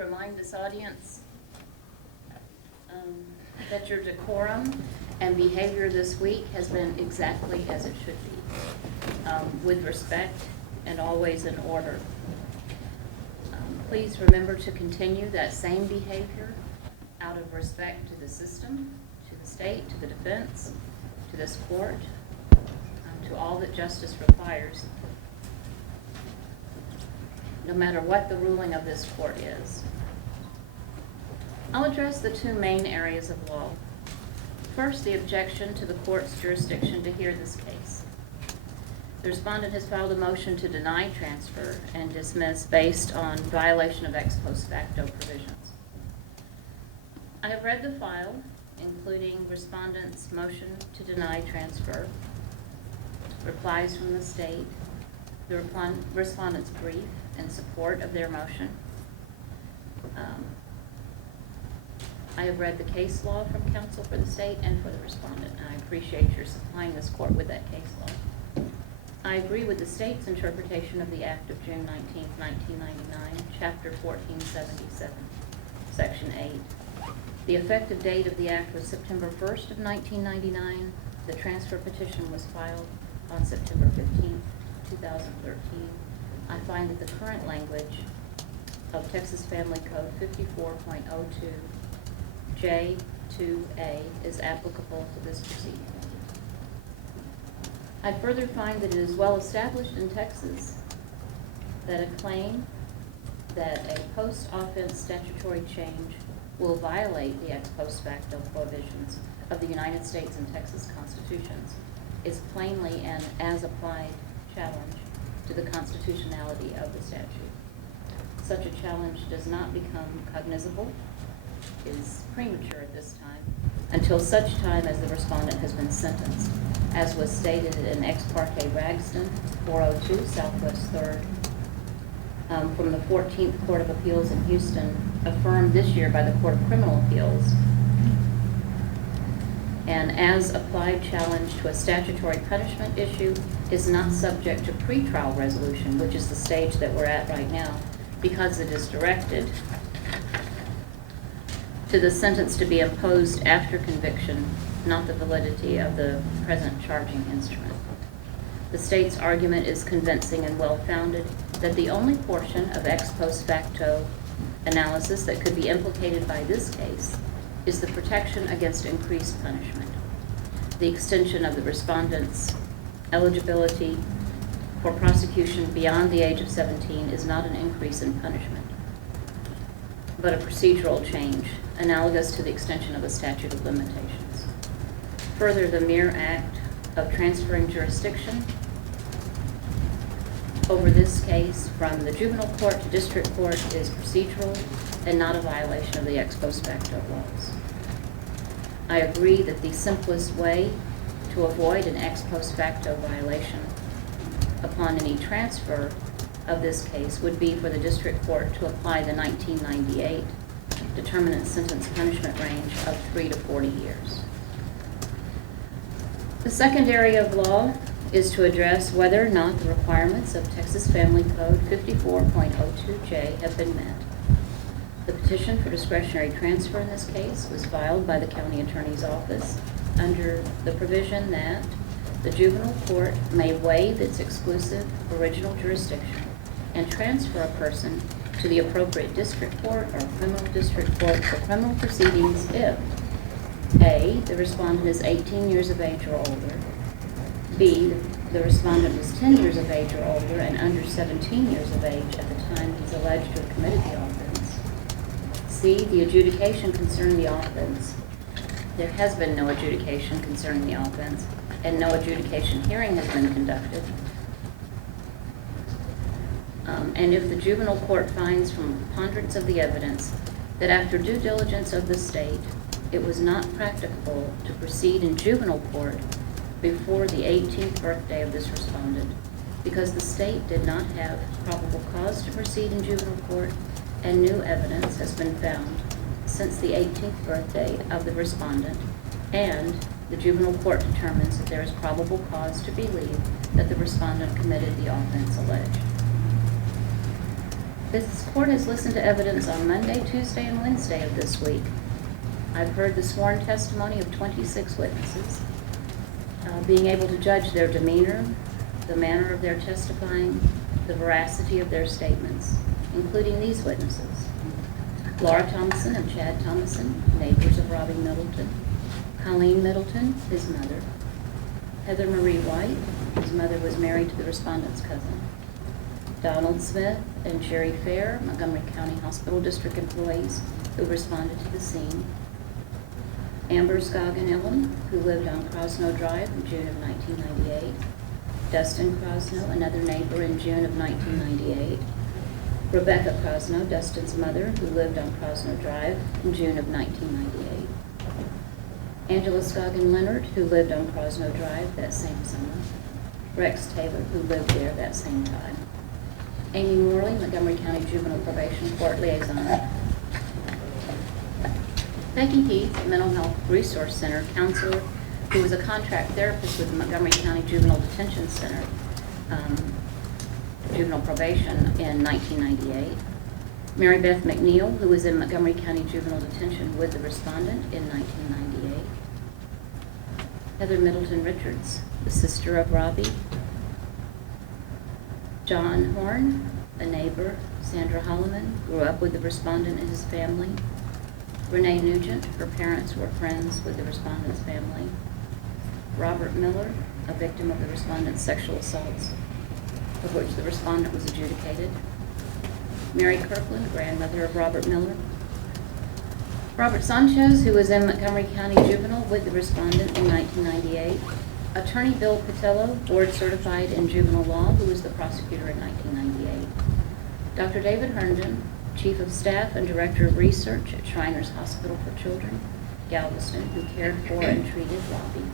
to remind this audience that your decorum and behavior this week has been exactly as it should be, with respect and always in order. Please remember to continue that same behavior out of respect to the system, to the state, to the defense, to this court, to all that justice requires, no matter what the ruling of this court is. I'll address the two main areas of law. First, the objection to the court's jurisdiction to hear this case. The respondent has filed a motion to deny transfer and dismiss based on violation of ex post facto provisions. I have read the file, including respondent's motion to deny transfer, replies from the state, the respondent's brief in support of their motion. I have read the case law from counsel for the state and for the respondent, and I appreciate your supplying this court with that case law. I agree with the state's interpretation of the Act of June 19, 1999, Chapter 1477, Section 8. The effective date of the Act was September 1st of 1999. The transfer petition was filed on September 15, 2013. I find that the current language of Texas Family Code 54.02 J2A is applicable to this proceeding. I further find that it is well established in Texas that a claim that a post-offense statutory change will violate the ex post facto provisions of the United States and Texas constitutions is plainly an as-applied challenge to the constitutionality of the statute. Such a challenge does not become cognizable, is premature at this time, until such time as the respondent has been sentenced, as was stated in Ex parte Ragston, 402 Southwest 3rd, from the 14th Court of Appeals in Houston, affirmed this year by the Court of Criminal Appeals. An as-applied challenge to a statutory punishment issue is not subject to pretrial resolution, which is the stage that we're at right now, because it is directed to the sentence to be imposed after conviction, not the validity of the present charging instrument. The state's argument is convincing and well-founded that the only portion of ex post facto analysis that could be implicated by this case is the protection against increased punishment. The extension of the respondent's eligibility for prosecution beyond the age of 17 is not an increase in punishment, but a procedural change analogous to the extension of a statute of limitations. Further, the mere act of transferring jurisdiction over this case from the juvenile court to district court is procedural and not a violation of the ex post facto laws. I agree that the simplest way to avoid an ex post facto violation upon any transfer of this case would be for the district court to apply the 1998 determinate sentence punishment range of 3 to 40 years. The second area of law is to address whether or not the requirements of Texas Family Code 54.02J have been met. The petition for discretionary transfer in this case was filed by the county attorney's office under the provision that the juvenile court may waive its exclusive original jurisdiction and transfer a person to the appropriate district court or criminal district court for criminal proceedings if A, the respondent is 18 years of age or older, B, the respondent was 10 years of age or older and under 17 years of age at the time he's alleged to have committed the offense, C, the adjudication concerning the offense. There has been no adjudication concerning the offense, and no adjudication hearing has been conducted. And if the juvenile court finds from preponderance of the evidence that after due diligence of the state, it was not practicable to proceed in juvenile court before the 18th birthday of this respondent, because the state did not have probable cause to proceed in juvenile court and new evidence has been found since the 18th birthday of the respondent, and the juvenile court determines that there is probable cause to believe that the respondent committed the offense alleged. This court has listened to evidence on Monday, Tuesday, and Wednesday of this week. I've heard the sworn testimony of 26 witnesses. Being able to judge their demeanor, the manner of their testifying, the veracity of their statements, including these witnesses. Laura Thomason and Chad Thomason, neighbors of Robbie Middleton. Colleen Middleton, his mother. Heather Marie White, whose mother was married to the respondent's cousin. Donald Smith and Sherry Fair, Montgomery County Hospital District employees who responded to the scene. Amber Scoggin-Ellen, who lived on Crosno Drive in June of 1998. Dustin Crosno, another neighbor, in June of 1998. Rebecca Crosno, Dustin's mother, who lived on Crosno Drive in June of 1998. Angela Scoggin-Leonard, who lived on Crosno Drive that same summer. Rex Taylor, who lived there that same time. Amy Morley, Montgomery County Juvenile Probation Court Liaison. Becky Heath, Mental Health Resource Center counselor, who was a contract therapist with the Montgomery County Juvenile Detention Center, Juvenile Probation in 1998. Mary Beth McNeil, who was in Montgomery County Juvenile Detention with the respondent in 1998. Heather Middleton Richards, the sister of Robbie. John Horn, a neighbor. Sandra Holloman, grew up with the respondent and his family. Renee Nugent, her parents were friends with the respondent's family. Robert Miller, a victim of the respondent's sexual assaults, of which the respondent was adjudicated. Mary Kirkland, grandmother of Robert Miller. Robert Sanchez, who was in Montgomery County Juvenile with the respondent in 1998. Attorney Bill Patello, board certified in juvenile law, who was the prosecutor in 1998. Dr. David Herndon, Chief of Staff and Director of Research at Shriners Hospital for Children, Galveston, who cared for and treated Robbie.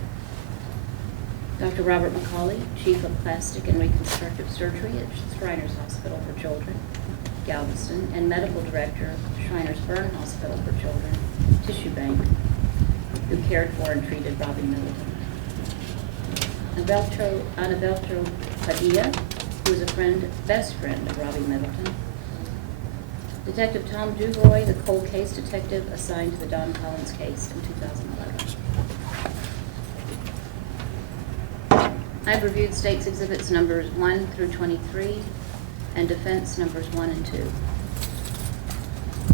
Dr. Robert McCauley, Chief of Plastic and Reconstructive Surgery at Shriners Hospital for Children, Galveston, and Medical Director of Shriners Burn Hospital for Children, Tissue Bank, who cared for and treated Robbie Middleton. Anabeltro Padilla, who was a best friend of Robbie Middleton. Detective Tom Duroy, the cold case detective assigned to the Don Collins case in 2011. I've reviewed State's Exhibits numbers 1 through 23 and defense numbers 1 and 2.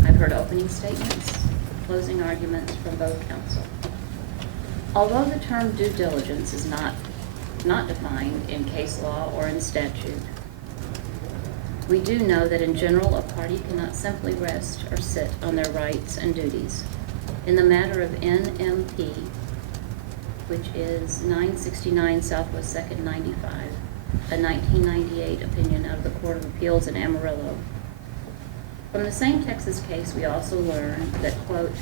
I've heard opening statements, closing arguments from both counsel. Although the term due diligence is not defined in case law or in statute, we do know that in general a party cannot simply rest or sit on their rights and duties. In the matter of NMP, which is 969 Southwest 2nd 95, a 1998 opinion out of the Court of Appeals in Amarillo. From the same Texas case, we also learned that, quote,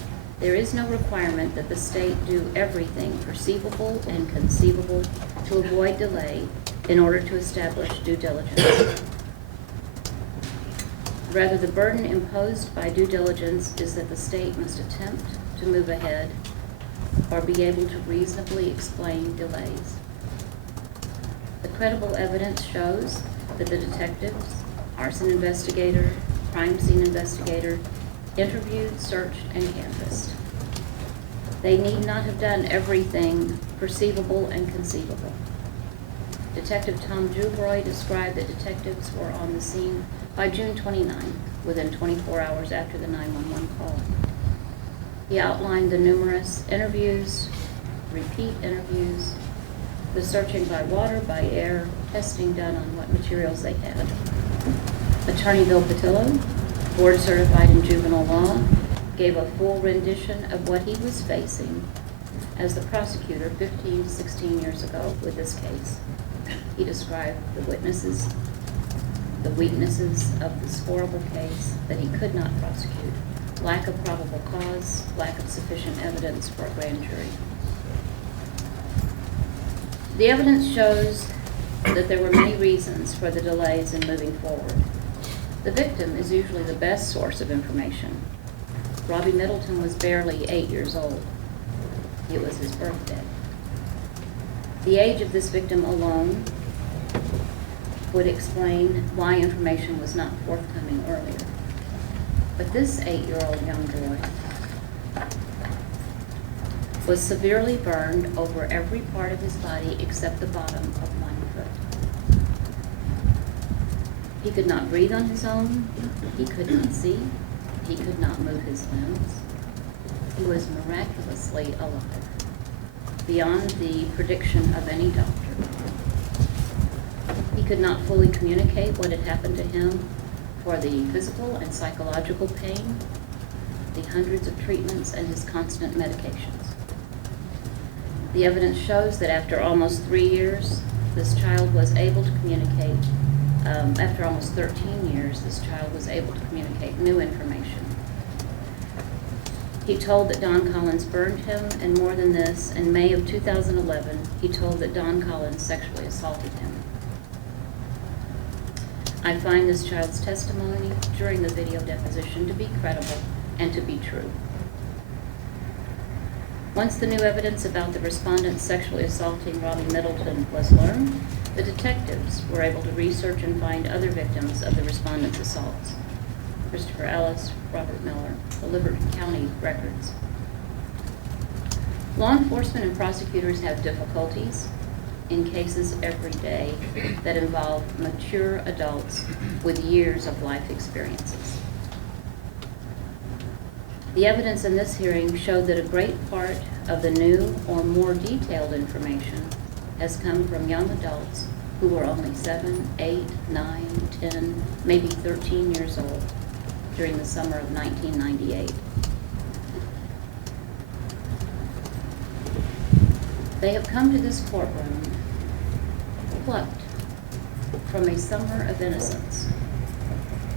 there is no requirement that the state do everything perceivable and conceivable to avoid delay in order to establish due diligence. Rather, the burden imposed by due diligence is that the state must attempt to move ahead or be able to reasonably explain delays. The credible evidence shows that the detectives, arson investigator, crime scene investigator, interviewed, searched, and canvassed. They need not have done everything perceivable and conceivable. Detective Tom Duroy described that detectives were on the scene by June 29, within 24 hours after the 911 call. He outlined the numerous interviews, repeat interviews, the searching by water, by air, testing done on what materials they had. Attorney Bill Patillo, board certified in juvenile law, gave a full rendition of what he was facing as the prosecutor 15 to 16 years ago with this case. He described the witnesses, the weaknesses of this horrible case that he could not prosecute, lack of probable cause, lack of sufficient evidence for a grand jury. The evidence shows that there were many reasons for the delays in moving forward. The victim is usually the best source of information. Robbie Middleton was barely 8 years old. It was his birthday. The age of this victim alone would explain why information was not forthcoming earlier. But this 8-year-old young boy was severely burned over every part of his body except the bottom of one foot. He could not breathe on his own. He could not see. He could not move his limbs. He was miraculously alive, beyond the prediction of any doctor. He could not fully communicate what had happened to him for the physical and psychological pain, the hundreds of treatments, and his constant medications. The evidence shows that after almost 3 years, this child was able to communicate. After almost 13 years, this child was able to communicate new information. He told that Don Collins burned him, and more than this, in May of 2011, he told that Don Collins sexually assaulted him. I find this child's testimony during the video deposition to be credible and to be true. Once the new evidence about the respondent sexually assaulting Robbie Middleton was learned, the detectives were able to research and find other victims of the respondent's assaults: Christopher Ellis, Robert Miller, the Liberty County records. Law enforcement and prosecutors have difficulties in cases every day that involve mature adults with years of life experiences. The evidence in this hearing showed that a great part of the new or more detailed information has come from young adults who were only 7, 8, 9, 10, maybe 13 years old during the summer of 1998. They have come to this courtroom plucked from a summer of innocence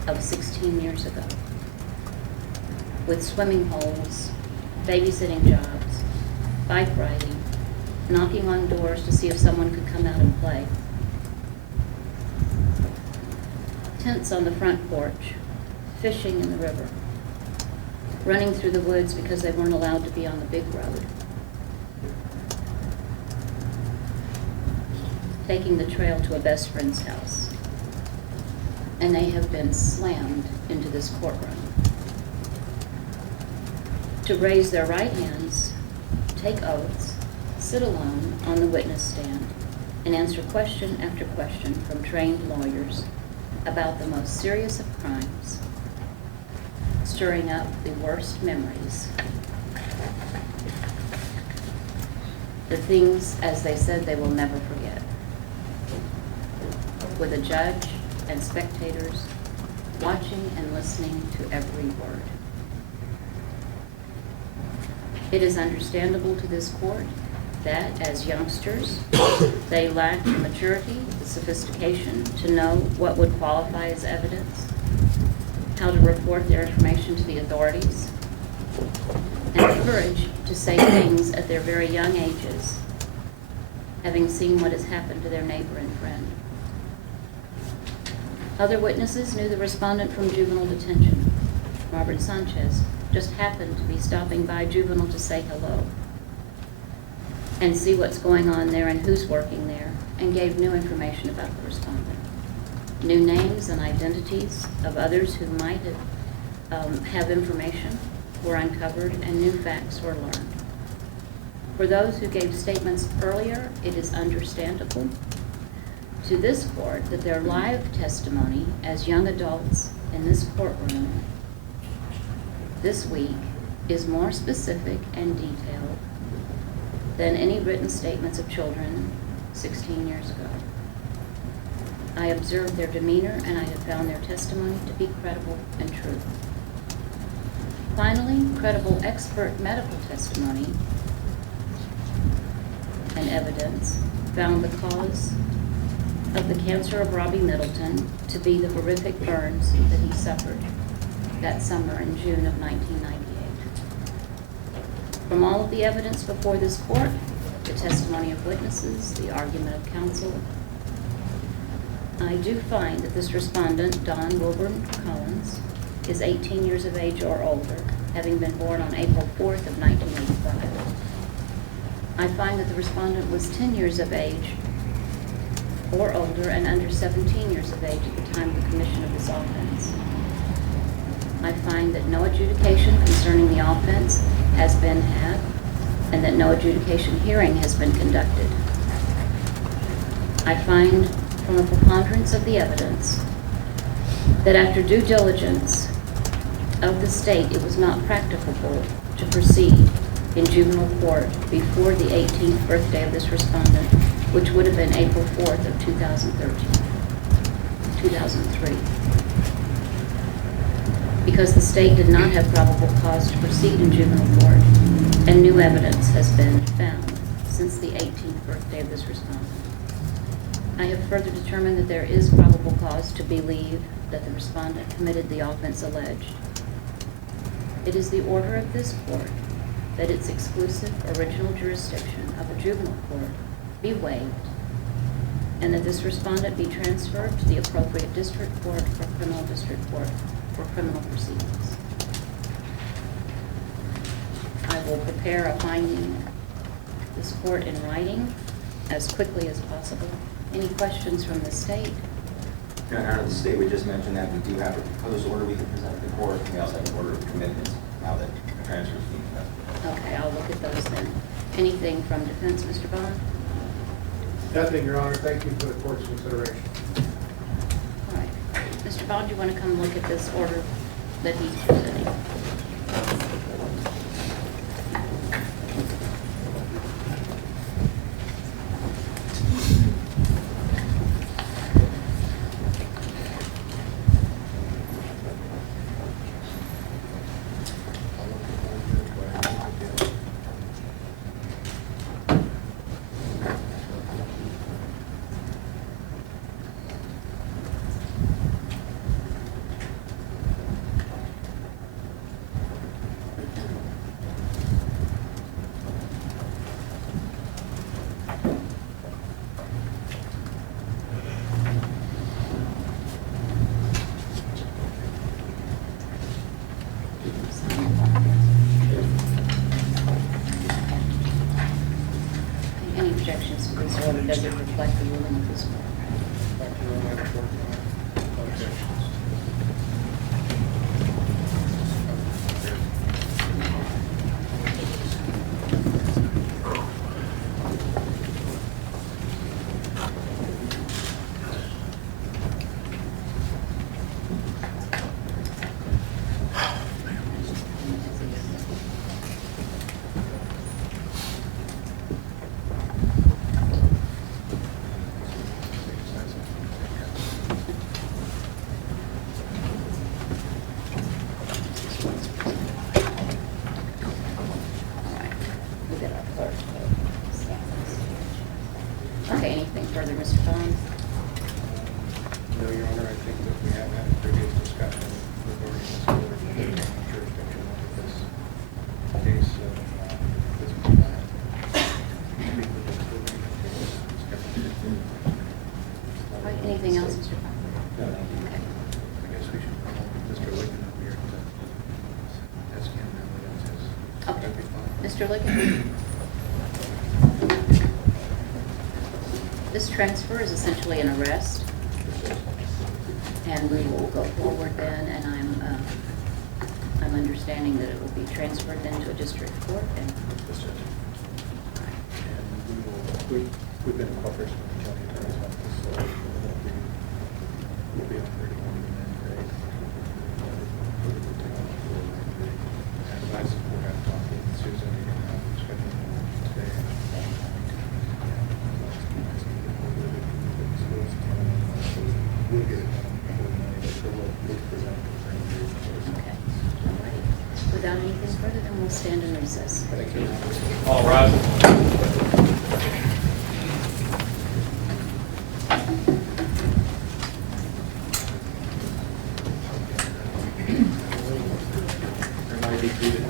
of 16 years ago, with swimming holes, babysitting jobs, bike riding, knocking on doors to see if someone could come out and play, tents on the front porch, fishing in the river, running through the woods because they weren't allowed to be on the big road, taking the trail to a best friend's house. And they have been slammed into this courtroom to raise their right hands, take oaths, sit alone on the witness stand, and answer question after question from trained lawyers about the most serious of crimes, stirring up the worst memories. The things, as they said, they will never forget. With a judge and spectators watching and listening to every word. It is understandable to this court that, as youngsters, they lack the maturity, the sophistication to know what would qualify as evidence, how to report their information to the authorities, and the courage to say things at their very young ages, having seen what has happened to their neighbor and friend. Other witnesses knew the respondent from juvenile detention. Robert Sanchez just happened to be stopping by juvenile to say hello and see what's going on there and who's working there, and gave new information about the respondent. New names and identities of others who might have information were uncovered, and new facts were learned. For those who gave statements earlier, it is understandable to this court that their live testimony as young adults in this courtroom this week is more specific and detailed than any written statements of children 16 years ago. I observed their demeanor, and I have found their testimony to be credible and true. Finally, credible expert medical testimony and evidence found the cause of the cancer of Robbie Middleton to be the horrific burns that he suffered that summer in June of 1998. From all of the evidence before this court, the testimony of witnesses, the argument of counsel, I do find that this respondent, Don Wilburn Collins, is 18 years of age or older, having been born on April 4th of 1985. I find that the respondent was 10 years of age or older and under 17 years of age at the time of the commission of this offense. I find that no adjudication concerning the offense has been had and that no adjudication hearing has been conducted. I find from a preponderance of the evidence that after due diligence of the state, it was not practicable to proceed in juvenile court before the 18th birthday of this respondent, which would have been April 4th of 2003. Because the state did not have probable cause to proceed in juvenile court, and new evidence has been found since the 18th birthday of this respondent. I have further determined that there is probable cause to believe that the respondent committed the offense alleged. It is the order of this court that its exclusive original jurisdiction of a juvenile court be waived, and that this respondent be transferred to the appropriate district court or criminal district court for criminal proceedings. I will prepare a finding this court in writing as quickly as possible. Any questions from the state? Your Honor, the state would just mention that we do have a proposed order we can present to the court. We also have an order of commitment now that the transfer is being conducted. Okay, I'll look at those then. Anything from defense, Mr. Bond? Nothing, Your Honor. Thank you for the court's consideration. All right. Mr. Bond, you want to come look at this order that he's presenting? Any objections to this order? Does it reflect the ruling of this court? Okay, anything further, Mr. Bond? No, Your Honor, I think that we have had a previous discussion regarding this order jurisdiction of this case. All right, anything else, Mr. Bond? No, thank you. Okay. I guess we should call Mr. Ligon up here to ask him now what Okay. that'd be fine. Mr. Ligon? This transfer is essentially an arrest, and we will go forward then, and I'm understanding that it will be transferred then to a district court, and And we've been in cooperation with the county attorney's office, so we'll be on 31 and grade. And I support that talk with Susan, we can have a discussion today. We'll get it done. We'll present it. okay. All right. Without anything further, then we'll stand in recess. Thank you. All rise. Everybody be seated.